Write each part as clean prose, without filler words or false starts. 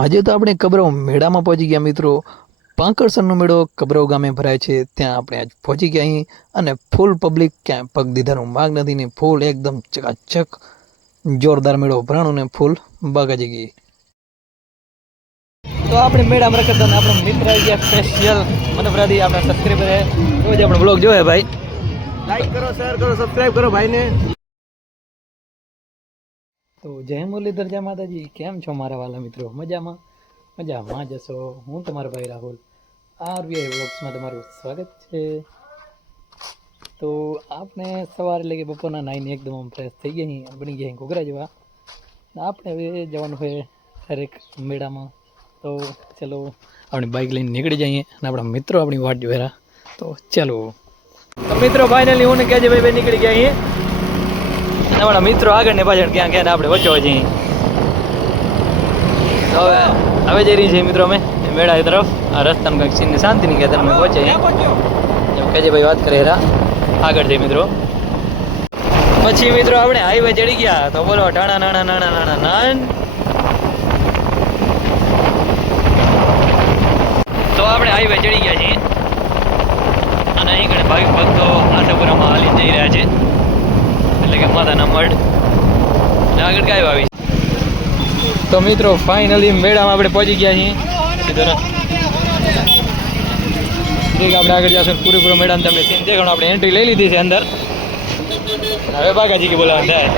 આજે તો આપણે કબરવ મેળામાં પહોંચી ગયા મિત્રો। પાંકરસરનો મેળો કબરવ ગામે ભરાય છે, ત્યાં આપણે આજ પહોંચી ગયા અહીં અને ફૂલ પબ્લિક, ક્યાંય પગ દીધાનું માગ નથી ને ફૂલ એકદમ ચકાચક જોરદાર મેળો ભરાણો ને ફૂલ બાગાજી ગઈ। તો આપણે મેળામાં રખડતા ને આપણો મિત્ર આવી ગયા સ્પેશિયલ મનવરાદી, આપણા સબસ્ક્રાઈબર છે, રોજ આપણો બ્લોગ જોવે ભાઈ, લાઈક કરો, શેર કરો, સબસ્ક્રાઇબ કરો ભાઈને। તો જય મુરલીધર, જય માતાજી। કેમ છો મારા વાલા મિત્રો? મજામાં? મજામાં જશો। હું તમારો ભાઈ રાહુલ, આરવીઆઈ વ્લોગ્સમાં તમારું સ્વાગત છે। તો આપણે સવારે લઈ બપોરના નાઈને એકદમ ફ્રેશ થઈ ગયા અહીં, બની ગયા ઘોઘરા જેવા। આપણે હવે જવાનું હોય દરેક મેળામાં, તો ચલો આપણી બાઇક લઈને નીકળી જઈએ અને આપણા મિત્રો આપણી વાટ જોયા। તો ચાલો તો મિત્રો, ફાઇનલી હું ને કહેજે ભાઈ નીકળી ગયા અહીં, અમારા મિત્રો આગળ ને પાછળ ક્યાં ક્યાં આપણે વચ્ચો જઈએ। તો હવે જઈ રહી છે મિત્રો અમે મેળા તરફ। આ રસ્તામાં કંઈક સીન શાંતિ નિકેતન અમે પહોંચે કહેજે ભાઈ વાત કરે હેરા આગળ જઈએ મિત્રો। પછી મિત્રો આપણે હાઈવે ચડી ગયા, તો બોલો ટાણા નાણા નાણા નાણા નાન। તો આપણે હાઈવે ચડી ગયા છીએ અને અહીં ઘણા ભાવિક ભક્તો આશાપુરામાં હાલી જઈ રહ્યા છે, એટલે કે માતાના મઢ આગળ કાંઈ આવી। તો મિત્રો ફાઇનલી મેળામાં આપણે પહોંચી ગયા છીએ સીધો આપણે આગળ જશું પૂરેપૂરો મેળામાં તમને સીન દેખાડો। આપણે એન્ટ્રી લઈ લીધી છે અંદર, હવે બાગાજી કે બોલાવવાનું થાય।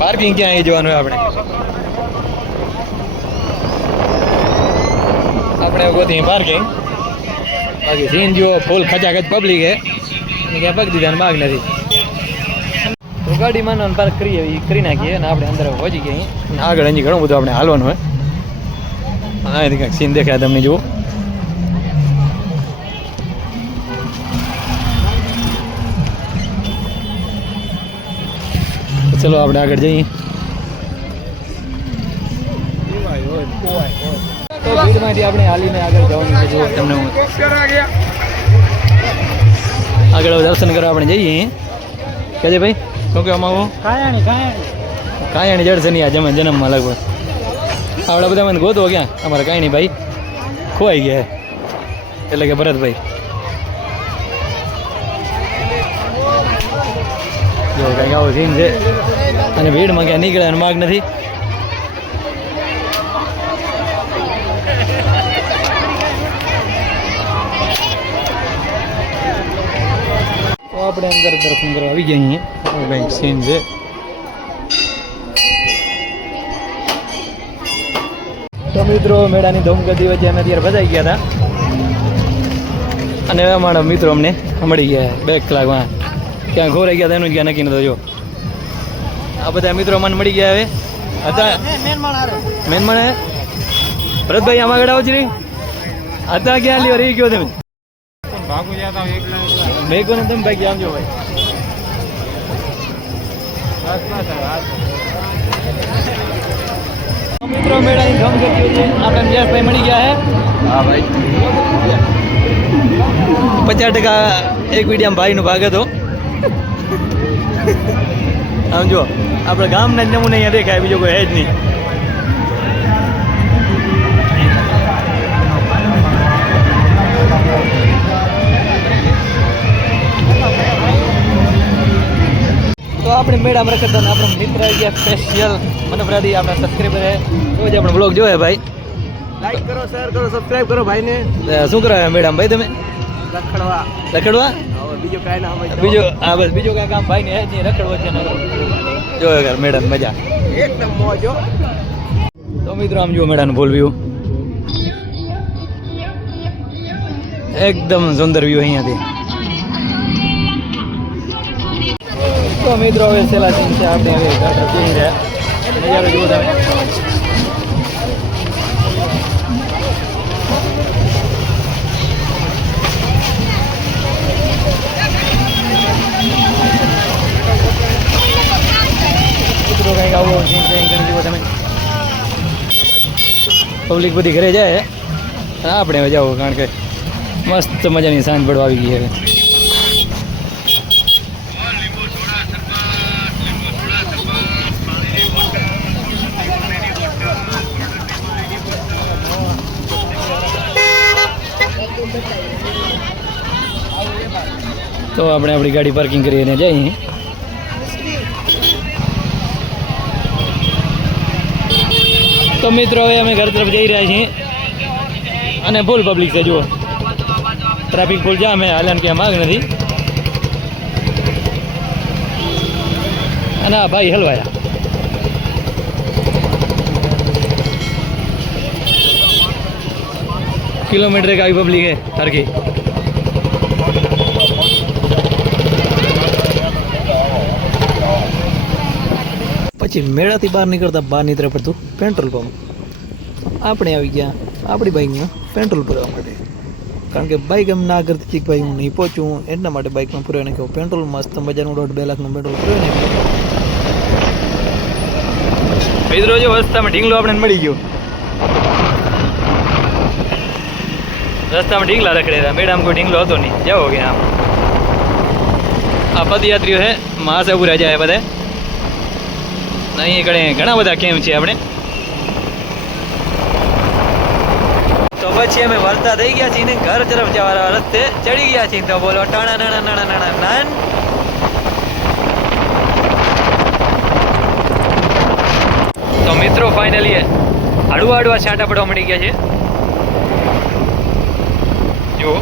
પાર્કિંગ ક્યાં આવી જવાનું હોય આપણે ગોતી પાર્કિંગ। બાકી સીન જુઓ, ફૂલ ખચાખચ પબ્લિક હે, ક્યાં પગ દીધા માગ નથી, તો ગાડીમાં પાર્ક કરી નાખીએ અને આપણે અંદર પહોંચી ગયા અહીં। આગળ હજી ઘણું બધું આપણે હાલવાનું હોય, અહીંથી કંઈક સીન દેખાય તમને જુઓ। ચલો આપણે આગળ જઈએ। તો ભીડમાંથી આપણે હાલીને આગળ જવાનું છે, જો તમને આગળ દર્શન કરવા આપણે જઈએ। કહેજે ભાઈ શું કહેવામાં આવો? કાયાણી જડશે નહીં આ જન્મમાં લગભગ। આવડા બધા મને ગોતો ક્યાં અમારા કાંઈ ભાઈ ખોવાઈ ગયા, એટલે કે ભરતભાઈ જો કંઈક આવો સીન છે અને ભીડમાં ક્યાં નીકળ્યા માગ નથી। તો આપણે અંદર દર્શન કરવા આવી ગયા અહીંયા, કંઈક સીન છે। તો મિત્રો મેળાની ધૂમગતી વચ્ચે અમે અત્યારે ફસાઈ ગયા હતા અને અમારા મિત્રો અમને મળી ગયા 2 કલાકમાં, ક્યાં ખોરાઈ ગયા હતા એનું ક્યાં નક્કી નતો। જો આ બધા મિત્રો મને મળી ગયા હવે હતા મેનમાણ ભરતભાઈ આમાં આગળ આવો છે હતા ક્યાં લ્યો રહી ગયો તમે મેં કોને તમે ભાઈ આમ જો ભાઈ મિત્રો મેળાની ધમ કરતી છે, આપણે વ્યાસભાઈ મળી ગયા હે। હા ભાઈ 50% એક વિડીયામાં ભાઈનો ભાગ હતો। આમ જો આપણે ગામના જ નમૂને અહીંયા દેખાય, બીજો કોઈ હે જ નહીં। તો આપણે મેળામાં રખડતા આપણો મિત્ર આવી ગયા સ્પેશિયલ મનવરાદી, આપણા સબસ્ક્રાઈબર છે, રોજ આપણો બ્લોગ જોવે ભાઈ, લાઈક કરો, શેર કરો, સબસ્ક્રાઇબ કરો ભાઈને। શું કરો મેડમ ભાઈ તમે? રખડવા બીજો કાંઈ ના હોય, બીજો હા બસ બીજો કાંઈ કામ ભાઈ ને હે જ નહીં, રખડવો છે ને જોયો ઘર મેડમ મજા એકદમ મોજો। તો મિત્રો આમ જુઓ મેળાનું ફૂલ વ્યૂ, એકદમ સુંદર વ્યૂ અહીંયાથી। તો મિત્રો હવે છેલ્લા સીન છે, આપણે હવે ગાડા જોઈ રહ્યા, નજારો જુઓ તમે। મિત્રો કંઈક આવો સીન છે જુઓ તમે, પબ્લિક બધી ઘરે જાય, આપણે હવે જાવ કારણ કે મસ્ત મજાની સાંજ પડવા આવી ગઈ હવે। તો આપણે આપણી ગાડી પાર્કિંગ કરીને જઈએ. તો મિત્રો હવે અમે ઘર તરફ જઈ રહ્યા છીએ અને ફૂલ પબ્લિક છે. જુઓ ટ્રાફિક ફૂલ જામ હે, હાલન ક્યાં માગ નથી. અને આ ભાઈ હલવાયા. किलोमीटर का भी पब्लिक है तरकी. પછી મેળાથી બહાર નીકળતા બહારની તરફ હતું પેટ્રોલ પંપ. આપણે આવી ગયા આપણી બાઇકમાં પેટ્રોલ પુરાવવા માટે, કારણ કે બાઇક એમ ના કરતી હતી કે ભાઈ હું નહીં પહોંચું, એટલા માટે બાઇકમાં પુરાવી નાખ્યો પેટ્રોલ. મસ્ત મજાનું 1.5-2 લાખનું પેટ્રોલ પુરાવી નાખ્યું. મિત્રો જો રસ્તામાં ઢીંગલો આપણે મળી ગયો. રસ્તામાં ઢીંગલા રખડેલા, મેડમ કોઈ ઢીંગલો હતો નહીં. જાઓ કે આમ આ પદયાત્રીઓ છે, મહાસાપુરા જાય બધા. અહીં કણે ઘણા બધા કેમ્પ છે આપણે. તો પછી અમે વળતા થઈ ગયા છીએ ને ઘર તરફ જવાના રસ્તે ચડી ગયા છીએ. તો બોલો ટાણા નાણા નાણા નાણા નાન. તો મિત્રો ફાઇનલી હળવા હળવા છાંટા પડવા મળી ગયા છે. જુઓ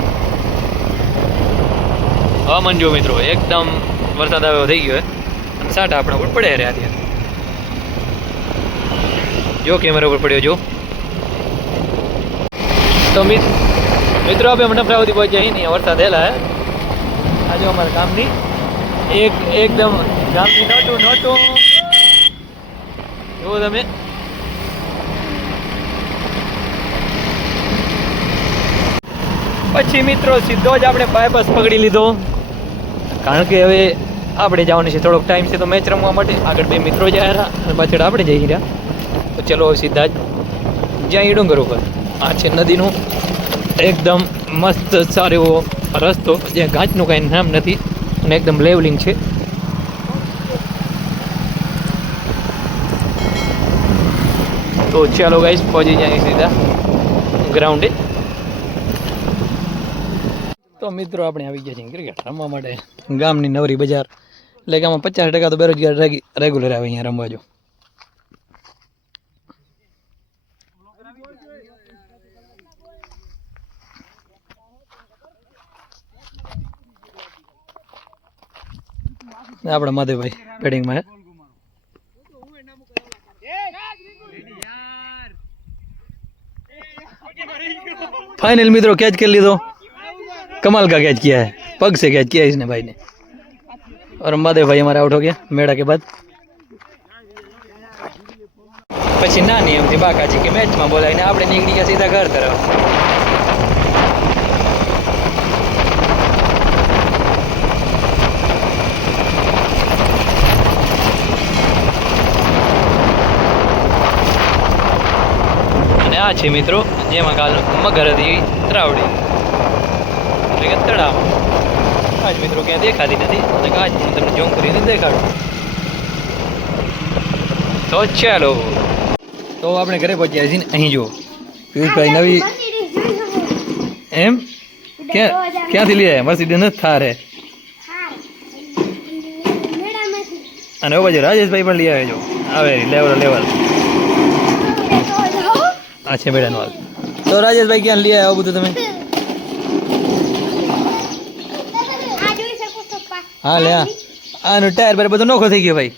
હવામાન જુઓ મિત્રો, એકદમ વરસાદ આવ્યો થઈ ગયો અને છાંટા આપણા ઉપર પડે રહ્યા ત્યાં. જો કેમેરા ઉપર પડ્યો જો. તો મિત્રો આપણે મનફરાવતી પહોંચ્યા નહીં, વરસાદ હેલા હે. આજે અમારા ગામની એકદમ ગામની નોટું જુઓ તમે. પછી મિત્રો સીધો જ આપણે બાયપાસ પકડી લીધો, કારણ કે હવે આપણે જવાનું છે, થોડોક ટાઈમ છે તો મેચ રમવા માટે. આગળ બે મિત્રો જાય રહ્યા અને પાછળ આપણે જઈ રહ્યા. તો ચલો સીધા જ જ્યાં ડુંગર ઉપર આ છે નદીનું એકદમ મસ્ત સારો એવો રસ્તો, જ્યાં ઘાટનું કાંઈ નામ નથી અને એકદમ લેવલિંગ છે. તો ચાલો ગાઈસ પહોંચી જાય સીધા ગ્રાઉન્ડે. તો મિત્રો આપણે આવી ગયા છીએ ક્રિકેટ રમવા માટે ગામની નવરી બજાર. એટલે કે આમાં 50% તો બેરોજગાર રેગ્યુલર આવે અહીંયા રમવા. જો આપણા માધવભાઈ બેટિંગમાં. फाइनल मित्रों कैच कर ली, तो कमाल का कैच किया है, पग से कैच किया इसने भाई ने. और माधव भाई हमारा आउट हो गया मेड़ा के बाद. પછી ના નિયમથી બાકાજી કે મેચમાં બોલાવીને આપણે નીકળી ગયા સીધા ઘર તરફ. અને આ છે મિત્રો જેમાં કાલ મગર હતી ત્રાવડી, એટલે કે તળાવ. આજ મિત્રો ક્યાં દેખાતી નથી, અને આજ હું તમને ઝૂમ કરીને દેખાડું. તો ચાલો, તો આપણે ઘરે પહોંચ્યા છીએ ને. અહીં જુઓ પિયુષભાઈ નવી એમ ક્યાંથી લઈ આવ્યા? મર્સિડીઝ નથી, થાર હે. અને હવે બાજુ રાજેશભાઈ પણ લઈ આવે. જો આવે લેવલ આ છે મેળાનો હાલ. તો રાજેશભાઈ ક્યાં લઈ આવ્યા બધું તમે? હા લે આનું ટાયર પર બધો નોખો થઈ ગયો ભાઈ.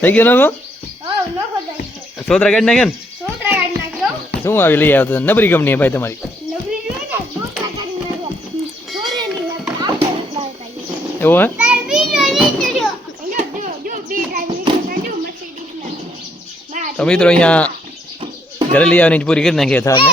થઈ ગયો નોખો? સોતરા કાઢી નાખે ને? શું આવી લઈ આવ્યો? નબરી કંપની ભાઈ તમારી. એવું હે? તો મિત્રો અહીંયા ઘરે લઈ આવવાની પૂરી કરી નાખીએ થાર ને.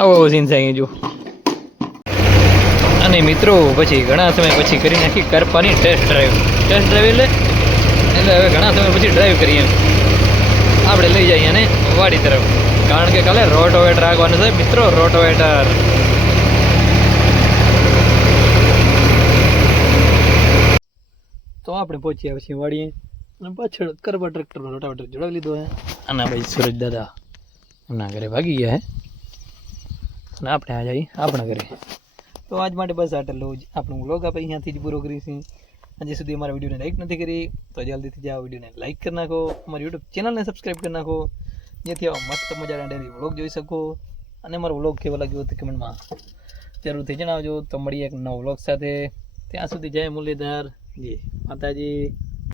આવો સીન છે અહીંયા જો. અને મિત્રો પછી ઘણા સમય પછી કરી નાખી કરપાની ટેસ્ટ ડ્રાઈવ. એટલે હવે ઘણા સમય પછી ડ્રાઈવ કરીએ આપણે લઈ જઈએ અને વાડી તરફ, કારણ કે કાલે રોટોવેટર રાખવાનું છે મિત્રો. રોટોવેટર તો આપણે પહોંચી આવ્યા છીએ વાડીએ અને પાછળ કરવા ટ્રેક્ટરનો રોટાવેટર જોડાવી લીધો હે અને ભાઈ સુરજ દાદા એમના ઘરે ભાગી ગયા હે અને આપણે આ જઈએ આપણા ઘરે. તો આજ માટે બસ આટલું જ આપણું વ્લોગ આપણે અહીંયાથી જ પૂરો કરીશું. હજી સુધી અમારા વિડીયોને લાઈક નથી કરી તો જલ્દીથી જાઓ વિડીયોને લાઈક કરી નાખો, અમારી યુટ્યુબ ચેનલને સબસ્ક્રાઈબ કરી નાખો જેથી આવા મસ્ત મજાના ડેલી વ્લોગ જોઈ શકો. અને અમારો વ્લોગ કેવો લાગ્યો તે કમેન્ટમાં જરૂરથી જણાવજો. તો મળીએ એક નવો વ્લોગ સાથે. ત્યાં સુધી જય મુરલીધર, જય માતાજી.